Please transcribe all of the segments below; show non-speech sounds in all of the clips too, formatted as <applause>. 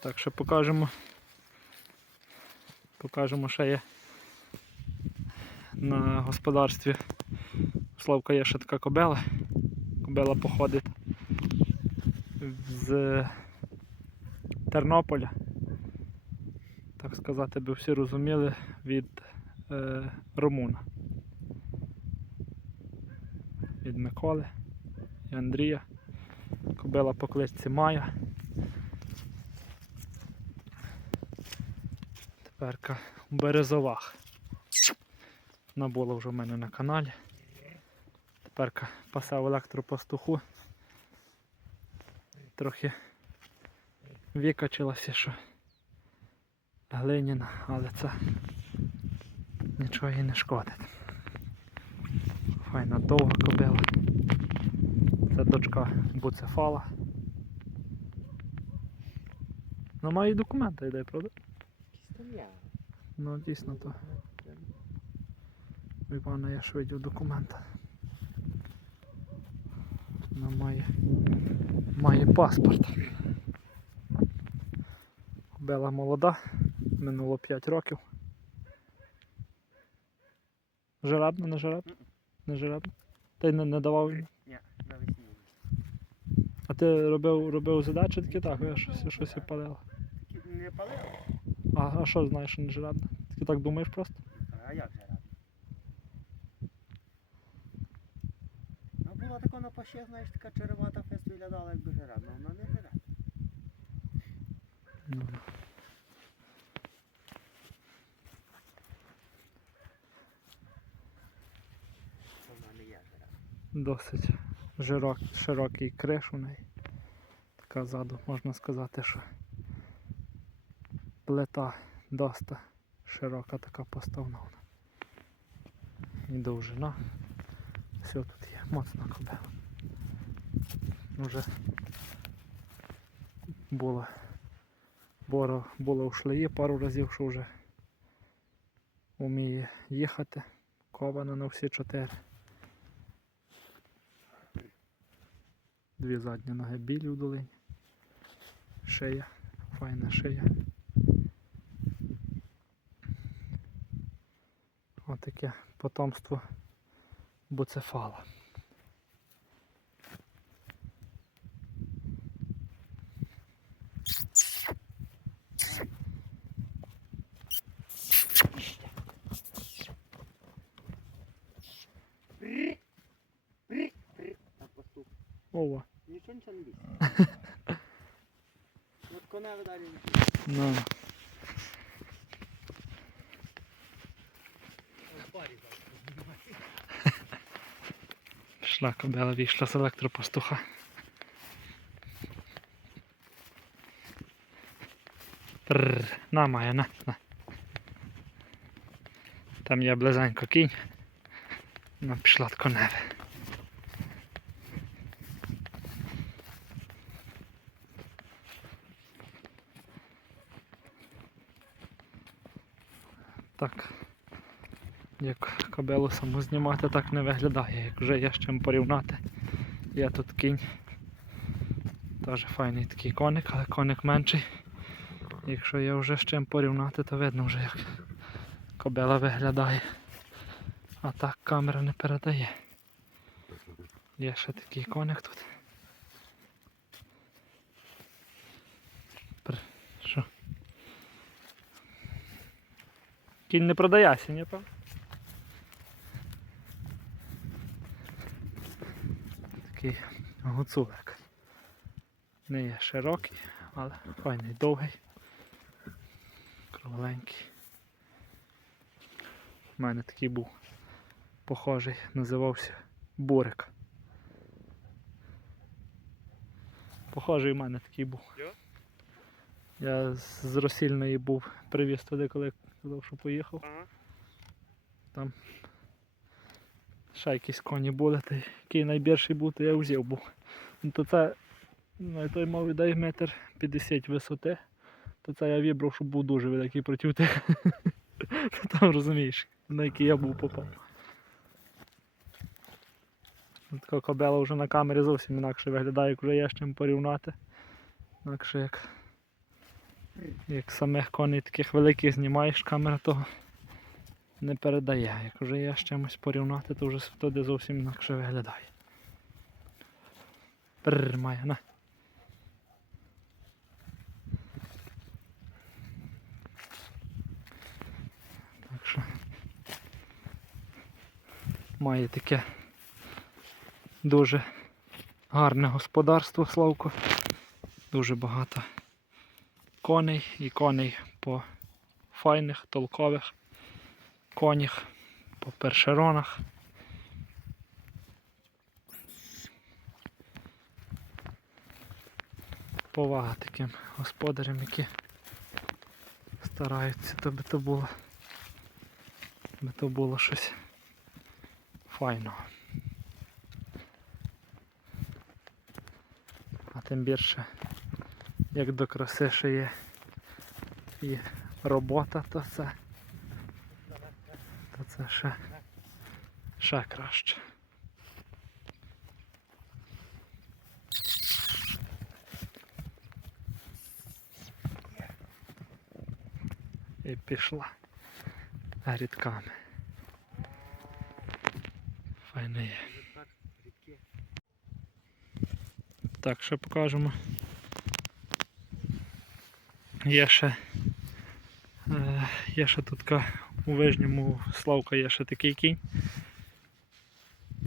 Так що покажемо. Покажемо, що є на господарстві. У Славка є ще така кобела. Кобела походить з Тернополя. Так сказати, би всі розуміли від е, Румуна. Від Миколи і Андрія. Кобила по кличці Майя. Теперка у березовах. Вона була вже в мене на каналі. Теперка пасе в електропастуху. Трохи викачилася, що глиняна, але це нічого їй не шкодить. Файна довга кобила. Це дочка буцефала. Ну має документи йде, правда? Ну дійсно то. У Івана я ж видів документи. Вона має, має паспорт. Бела молода, минуло 5 років. Жеребна, не жеребна? Не жеребна? Ти не, не давав? Ні, навесні. А ти робив, робив задачі такі так, я щось, щось і палило. Не палив? А, а що знаєш, що не жеребна? Ти так думаєш просто? А як же рад? Ну була така на паще, знаєш, така черевата фест виглядала якби жеребна, вона не жеребна. Ну. Вона не є. Досить жирок, широкий криш у неї. Така ззаду, можна сказати, що плита доста широка така поставна. І довжина. Все тут є, моцна кобила. Вже було, було, було у шлеї пару разів, що вже вміє їхати. Кована на всі чотири. Дві задні ноги білі в долині. Шия, файна шия. Отаке потомство буцефала. Ова. Нічого не бійся. От коня видалі не бійся. Ну. В парі зараз. Пішла кобела, вийшла з електропастуха. На має, на, на. Там є близенько кінь. Ну, пішла від коневе. Так. Як кобелу саму знімати, так не виглядає. Як вже є з чим порівняти. Є тут кінь. Теж файний такий коник, але коник менший. Якщо є вже з чим порівняти, то видно вже як кобела виглядає. А так камера не передає. Є ще такий коник тут. Кінь не продається, ні, певно? Такий гуцулик. Не є широкий, але файний довгий. Кругленький. У мене такий був похожий, називався Бурик. Похожий у мене такий був. Я з Росільної був, привіз туди, коли казав, що поїхав. Ага. Ще якісь коні були, який найбільший був, то я взяв був. Ну, то це, ну, той мав дай метр 50 висоти, то це я вибрав, щоб був дуже великий проти <laughs> тих. Там розумієш, на який я був попав. Така кобела вже на камері зовсім інакше виглядає, як вже є з чим порівняти. Інакше як Як самих коней таких великих знімаєш, камера того не передає. Як вже є з чимось порівняти, то вже туди зовсім інакше виглядає. Прррр, має, на. Так що має таке дуже гарне господарство Славко. Дуже багато коней і коней по файних, толкових конях, по першеронах. Повага таким господарям, які стараються, то би то було, би то було щось файного. А тим більше, як до краси ще є і робота, то це, ще, ще краще. І пішла рідками. Файно є. Так, ще покажемо. Є ще, е, є ще тут у Вижньому Славка є ще такий кінь.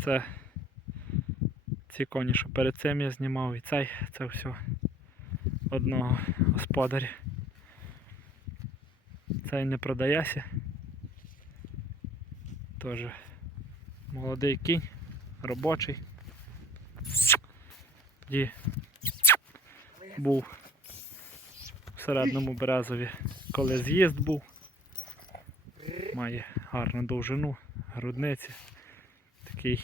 Це ці коні, що перед цим я знімав і цей, це все одного господаря. Цей не продається. Теж молодий кінь, робочий. Тоді був в середньому березові, коли з'їзд був. Має гарну довжину, грудниці. Такий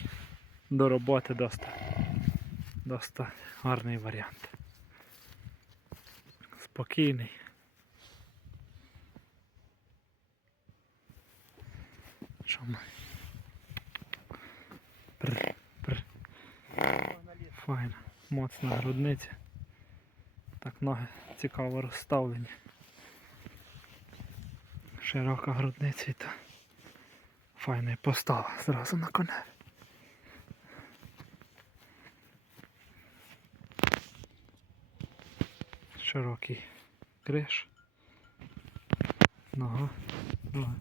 до роботи доста, доста гарний варіант. Спокійний. Що? Пр, пр. Файно. Моцна грудниця. Так ноги цікаво розставлені. Широка грудниця то файна постава зразу на коне. Широкий криш. Нога. Ноги.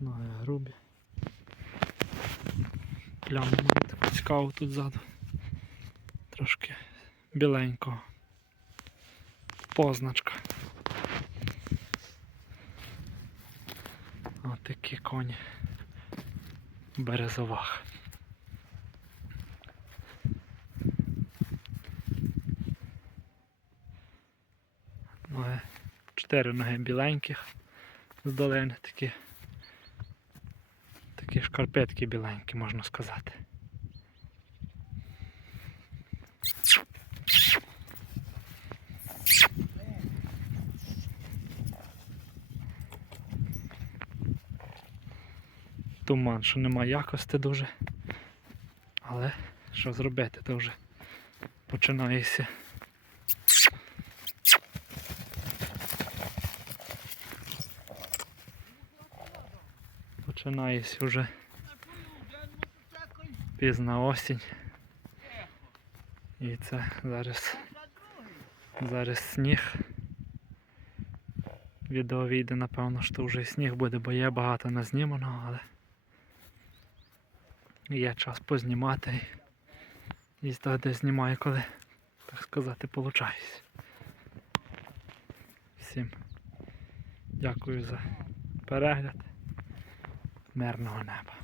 Ноги грубі. Пляму таку цікаву тут ззаду. Трошки біленького. Позначка. В березовах. Ноги, чотири ноги біленьких з долини такі. Такі шкарпетки біленькі, можна сказати. Туман, що нема якості дуже. Але що зробити, то вже починається. Починається вже пізна осінь. І це зараз, зараз сніг. Відео вийде, напевно, що вже і сніг буде, бо є багато назніманого, але є час познімати і їздити де знімаю, коли, так сказати, получаюсь. Всім дякую за перегляд. Мирного неба.